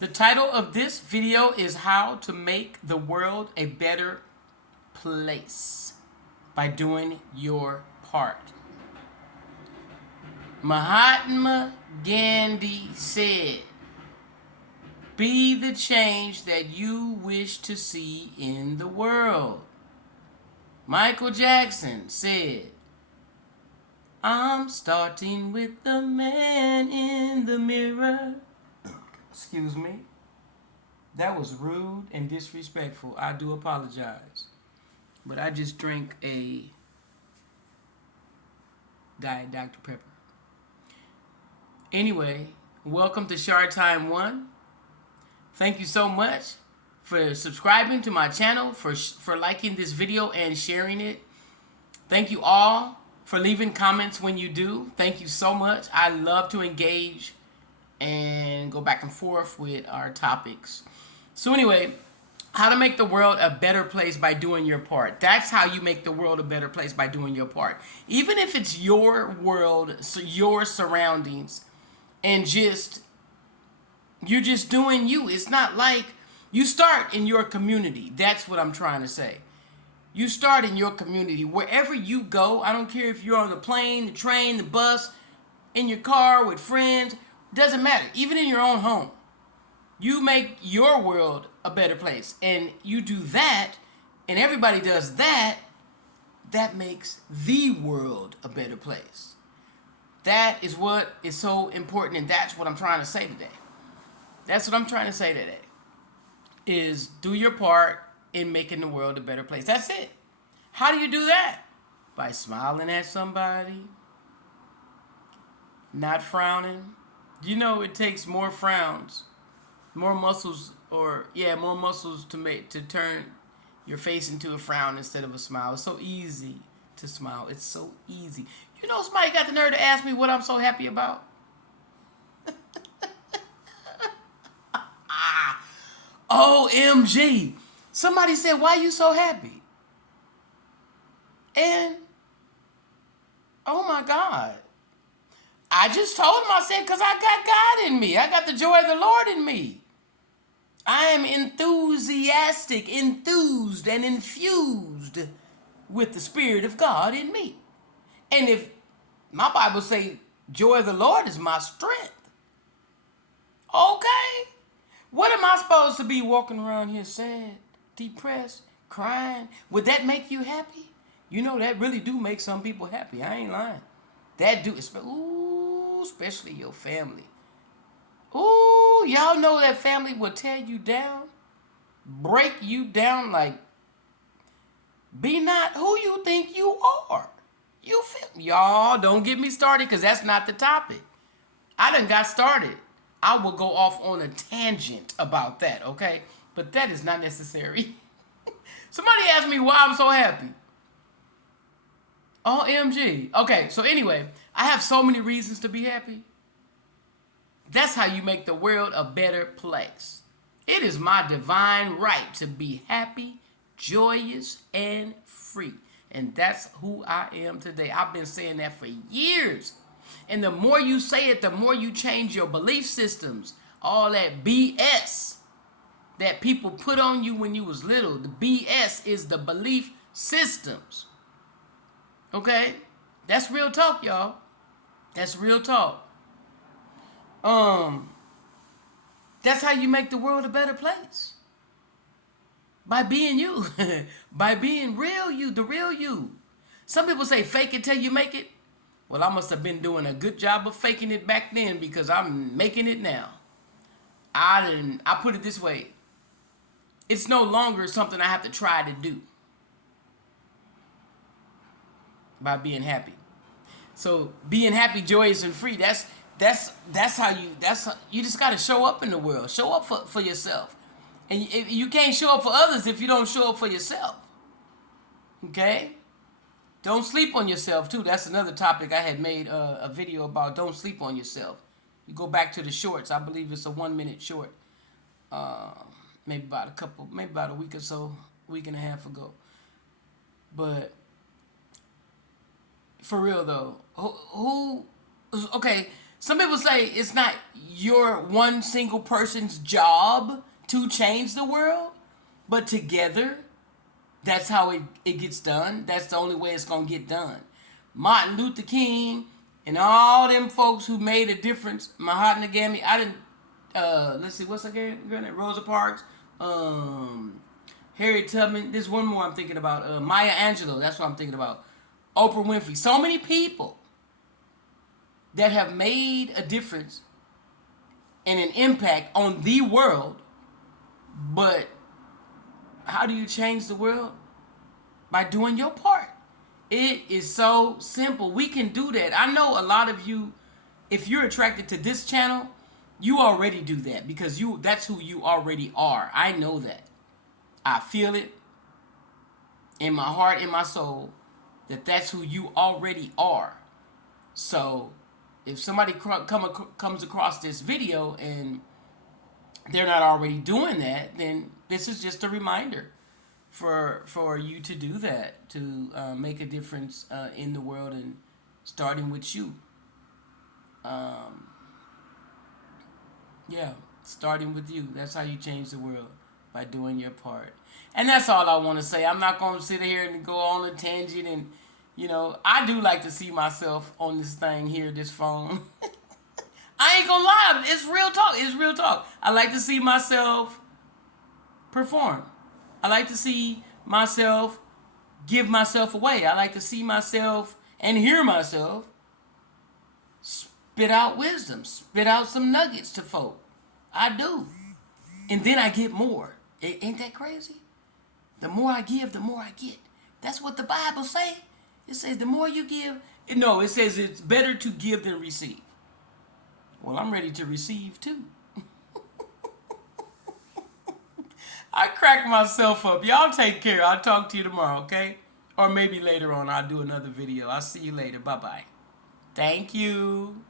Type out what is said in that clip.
The title of this video is How to Make the World a Better Place by Doing Your Part. Mahatma Gandhi said, "Be the change that you wish to see in the world." Michael Jackson said, "I'm starting with the man in the mirror." Excuse me. That was rude and disrespectful. I do apologize. But I just drank a Diet Dr. Pepper. Anyway, welcome to Shard Time 1. Thank you so much for subscribing to my channel, for liking this video and sharing it. Thank you all for leaving comments when you do. Thank you so much. I love to engage and go back and forth with our topics. So anyway, how to make the world a better place by doing your part. That's how you make the world a better place, by doing your part. Even if it's your world, so your surroundings, and you're just doing you. It's not like you start in your community. That's what I'm trying to say. You start in your community. Wherever you go, I don't care if you're on the plane, the train, the bus, in your car with friends, doesn't matter. Even in your own home, you make your world a better place. And you do that, and everybody does that, that makes the world a better place. That is what is so important, and that's what I'm trying to say today. That's what I'm trying to say today, is do your part in making the world a better place. That's it. How do you do that? By smiling at somebody, not frowning. You know, it takes more frowns, more muscles to turn your face into a frown instead of a smile. It's so easy to smile. It's so easy. You know, somebody got the nerve to ask me what I'm so happy about. OMG. Somebody said, "Why you so happy?" And, oh my God. I just told him, I said, because I got God in me. I got the joy of the Lord in me. I am enthusiastic, enthused, and infused with the Spirit of God in me. And if my Bible say, joy of the Lord is my strength. Okay. What am I supposed to be walking around here sad, depressed, crying? Would that make you happy? You know, that really do make some people happy. I ain't lying. That do, especially your family. Ooh, y'all know that family will tear you down, break you down, like, be not who you think you are. You feel me? Y'all don't get me started, because that's not the topic. I done got started. I will go off on a tangent about that, okay? But that is not necessary. Somebody asked me why I'm so happy. OMG. Okay, so anyway, I have so many reasons to be happy. That's how you make the world a better place. It is my divine right to be happy, joyous, and free. And that's who I am today. I've been saying that for years. And the more you say it, the more you change your belief systems. All that BS that people put on you when you was little. The BS is the belief systems. Okay? That's real talk, y'all. That's real talk. That's how you make the world a better place. By being you. By being real you, the real you. Some people say fake it till you make it. Well, I must have been doing a good job of faking it back then, because I'm making it now. I put it this way. It's no longer something I have to try to do by being happy. So being happy, joyous, and free, that's how you just got to show up in the world. Show up for yourself. And you can't show up for others if you don't show up for yourself. Okay? Don't sleep on yourself, too. That's another topic I had made a video about. Don't sleep on yourself. You go back to the shorts. I believe it's a 1-minute short. Maybe about a week or so, week and a half ago. But for real, though, okay, Some people say it's not your one single person's job to change the world, but together, that's how it gets done. That's the only way it's going to get done. Martin Luther King and all them folks who made a difference, Mahatma Gandhi, I didn't, let's see, what's again? Rosa Parks, Harriet Tubman. There's one more I'm thinking about. Maya Angelou, that's what I'm thinking about. Oprah Winfrey. So many people that have made a difference and an impact on the world, but how do you change the world? By doing your part. It is so simple. We can do that. I know a lot of you, if you're attracted to this channel, you already do that because that's who you already are. I know that. I feel it in my heart, in my soul, that's who you already are. So if somebody comes across this video and they're not already doing that, then this is just a reminder for you to do that, to make a difference in the world, and starting with you. Yeah, starting with you. That's how you change the world, by doing your part. And that's all I want to say. I'm not going to sit here and go on a tangent. And, I do like to see myself on this thing here, this phone. I ain't going to lie. It's real talk. It's real talk. I like to see myself perform. I like to see myself give myself away. I like to see myself and hear myself spit out wisdom, spit out some nuggets to folk. I do. And then I get more. Ain't that crazy? The more I give, the more I get. That's what the Bible say. It says the more you give. No, it says it's better to give than receive. Well, I'm ready to receive too. I crack myself up. Y'all take care. I'll talk to you tomorrow, okay? Or maybe later on I'll do another video. I'll see you later. Bye-bye. Thank you.